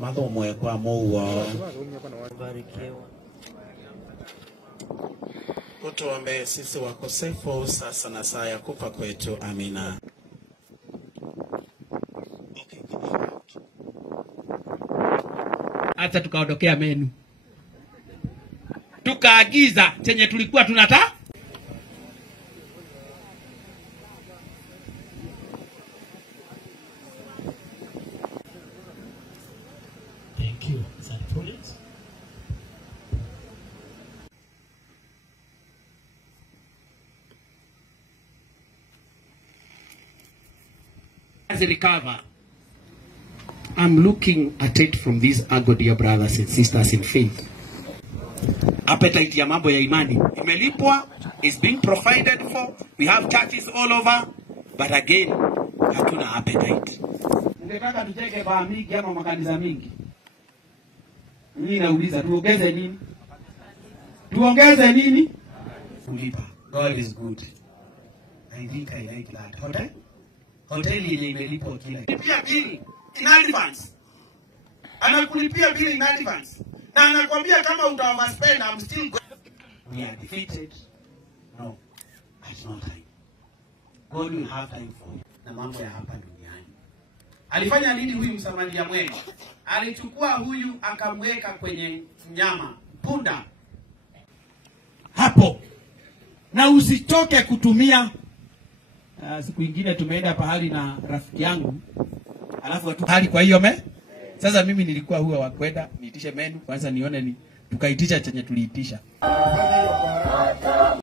Matomwe kwa Mungu. Utuombee sisi wakosefu sasa na saa ya kufa kwetu. Amina. Hata tukaondokea menu, tukaagiza chenye tulikuwa tunataka. Thank you. Is that for it? As a recover, I'm looking at it from this angle, dear brothers and sisters in faith. Appetite ya mambo ya imani imelipwa, is being provided for. We have churches all over, but again, hatuna appetite. Ungetaka tujenge baa mingi ama makanisa mingi? Mimi nauliza tuongeze nini? Tuongeze nini? Kulipa. God is good. I think I like that. Hotel? Hotel yenye imelipwa kila kitu. Pia bill in advance. Anakulipia bill in advance. Na anakuambia kama uta overspend, I'm still going. We are defeated. No. It's not time. God will have time for you. Na mambo ya hapa duniani. Alifanya nini huyu Msamaria mwema? Alichukua huyu akamweka kwenye nyama, punda. Hapo. Na usitoke kutumia. Siku nyingine tumeenda pahali na rafiki yangu. Alafu hali kwa hiyo sasa mimi nilikuwa huwa wa kwenda niitishe menu kwanza nione ni tukaitisha chenye tuliitisha.